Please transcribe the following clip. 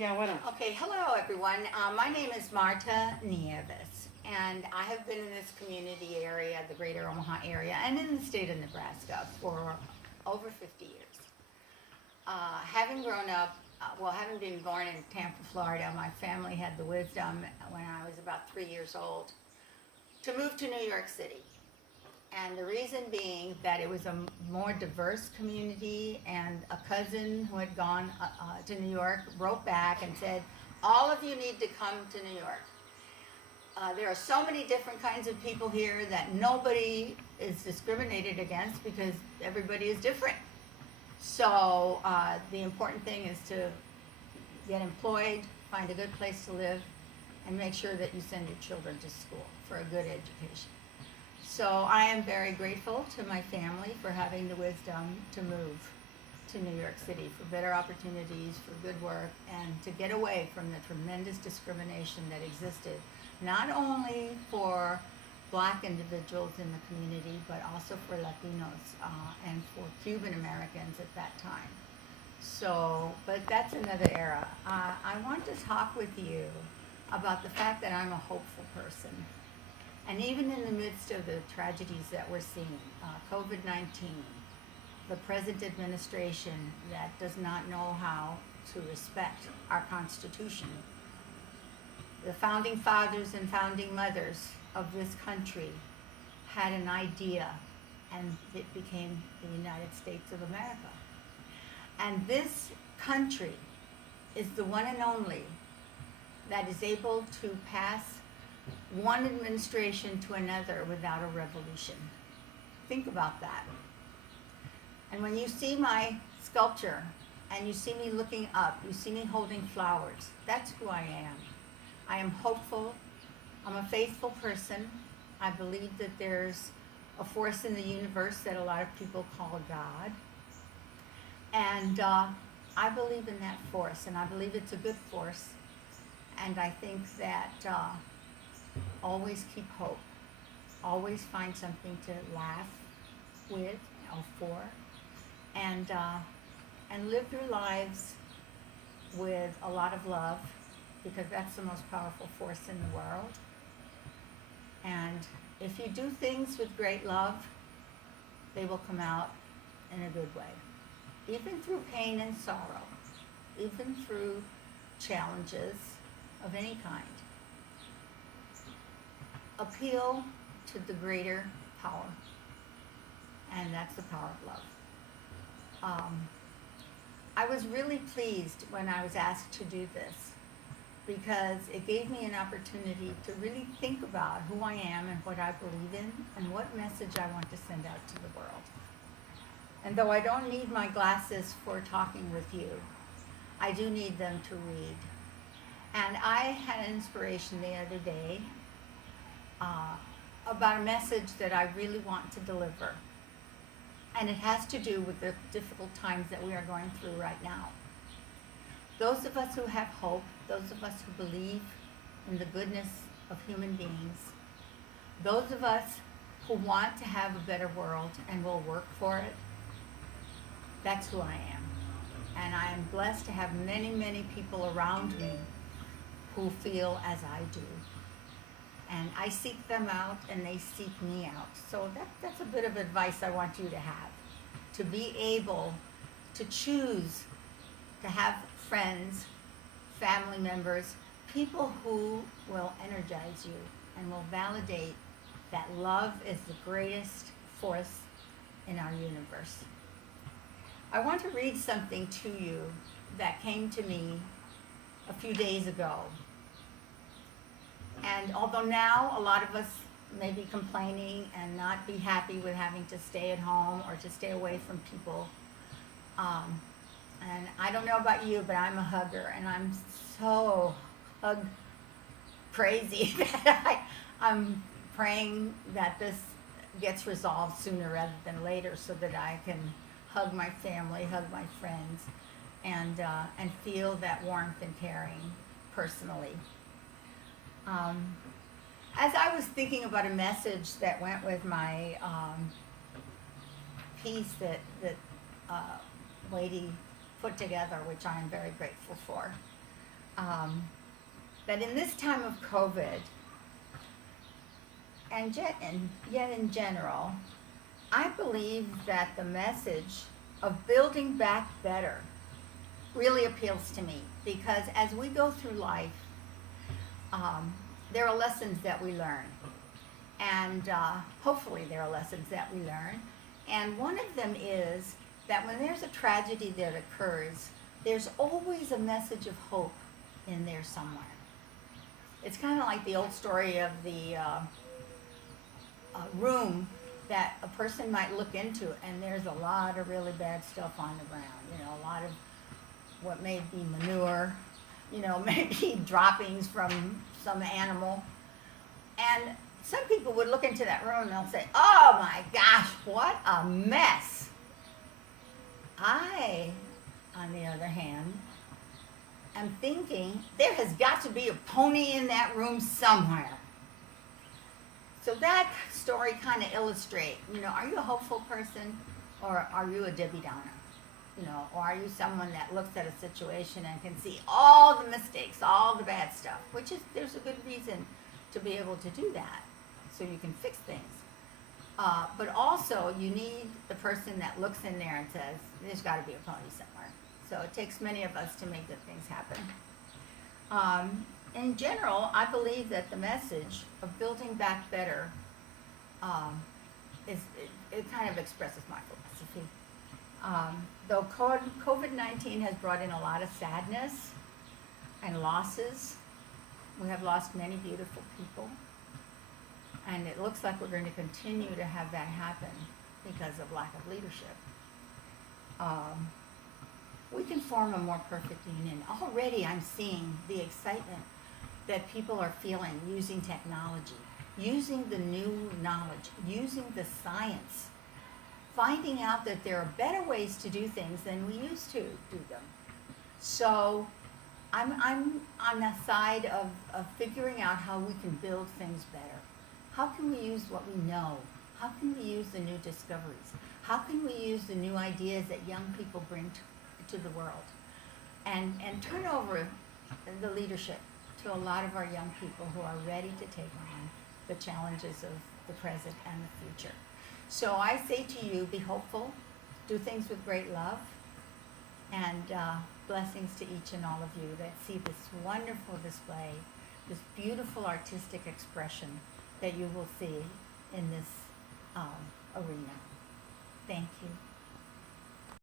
Yeah, why not? Okay, hello everyone. My name is Marta Nieves, and I have been in this community area, the greater Omaha area, and in the state of Nebraska for over 50 years. Having grown up, having been born in Tampa, Florida, my family had the wisdom when I was about 3 years old to move to New York City. And the reason being that it was a more diverse community, and a cousin who had gone to New York wrote back and said, all of you need to come to New York. There are so many different kinds of people here that nobody is discriminated against because everybody is different. So the important thing is to get employed, find a good place to live, and make sure that you send your children to school for a good education. So I am very grateful to my family for having the wisdom to move to New York City for better opportunities, for good work, and to get away from the tremendous discrimination that existed, not only for Black individuals in the community, but also for Latinos and for Cuban Americans at that time. So, but that's another era. I want to talk with you about the fact that I'm a hopeful person. And even in the midst of the tragedies that we're seeing, COVID-19, the present administration that does not know how to respect our Constitution, the founding fathers and founding mothers of this country had an idea, and it became the United States of America. And this country is the one and only that is able to pass one administration to another without a revolution. Think about that. And when you see my sculpture and you see me looking up, you see me holding flowers, that's who I am. I am hopeful. I'm a faithful person. I believe that there's a force in the universe that a lot of people call God. And I believe in that force, and I believe it's a good force. And I think that always keep hope. Always find something to laugh with or for, and live your lives with a lot of love, because that's the most powerful force in the world. And if you do things with great love, they will come out in a good way. Even through pain and sorrow, even through challenges of any kind. Appeal to the greater power, and that's the power of love. I was really pleased when I was asked to do this, because it gave me an opportunity to really think about who I am and what I believe in and what message I want to send out to the world. And though I don't need my glasses for talking with you, I do need them to read. And I had an inspiration the other day about a message that I really want to deliver. And it has to do with the difficult times that we are going through right now. Those of us who have hope, those of us who believe in the goodness of human beings, those of us who want to have a better world and will work for it, that's who I am. And I am blessed to have many, many people around me who feel as I do. And I seek them out, and they seek me out. So that's a bit of advice I want you to have. To be able to choose to have friends, family members, people who will energize you and will validate that love is the greatest force in our universe. I want to read something to you that came to me a few days ago. And although now a lot of us may be complaining and not be happy with having to stay at home or to stay away from people, and I don't know about you, but I'm a hugger, and I'm so hug crazy that I'm praying that this gets resolved sooner rather than later, so that I can hug my family, hug my friends, and feel that warmth and caring personally. As I was thinking about a message that went with my piece that Lady put together, which I am very grateful for, that in this time of COVID, and yet in general, I believe that the message of building back better really appeals to me, because as we go through life, there are lessons that we learn, and hopefully there are lessons that we learn, and one of them is that when there's a tragedy that occurs, there's always a message of hope in there somewhere. It's kind of like the old story of the room that a person might look into, and there's a lot of really bad stuff on the ground. You know, a lot of what may be manure, you know, maybe droppings from some animal. And some people would look into that room and they'll say, oh my gosh, what a mess. I, on the other hand, am thinking there has got to be a pony in that room somewhere. So that story kind of illustrates, you know, are you a hopeful person, or are you a Debbie Downer? You know, or are you someone that looks at a situation and can see all the mistakes, all the bad stuff, which is, there's a good reason to be able to do that, so you can fix things. But also, you need the person that looks in there and says, there's got to be a pony somewhere. So it takes many of us to make good things happen. In general, I believe that the message of building back better it kind of expresses my philosophy. Though COVID-19 has brought in a lot of sadness and losses, we have lost many beautiful people, and it looks like we're going to continue to have that happen because of lack of leadership. We can form a more perfect union. Already I'm seeing the excitement that people are feeling using technology, using the new knowledge, using the science, finding out that there are better ways to do things than we used to do them. So I'm on the side of figuring out how we can build things better. How can we use what we know? How can we use the new discoveries? How can we use the new ideas that young people bring to the world? And turn over the leadership to a lot of our young people who are ready to take on the challenges of the present and the future. So I say to you, be hopeful, do things with great love, and blessings to each and all of you that see this wonderful display, this beautiful artistic expression that you will see in this arena. Thank you.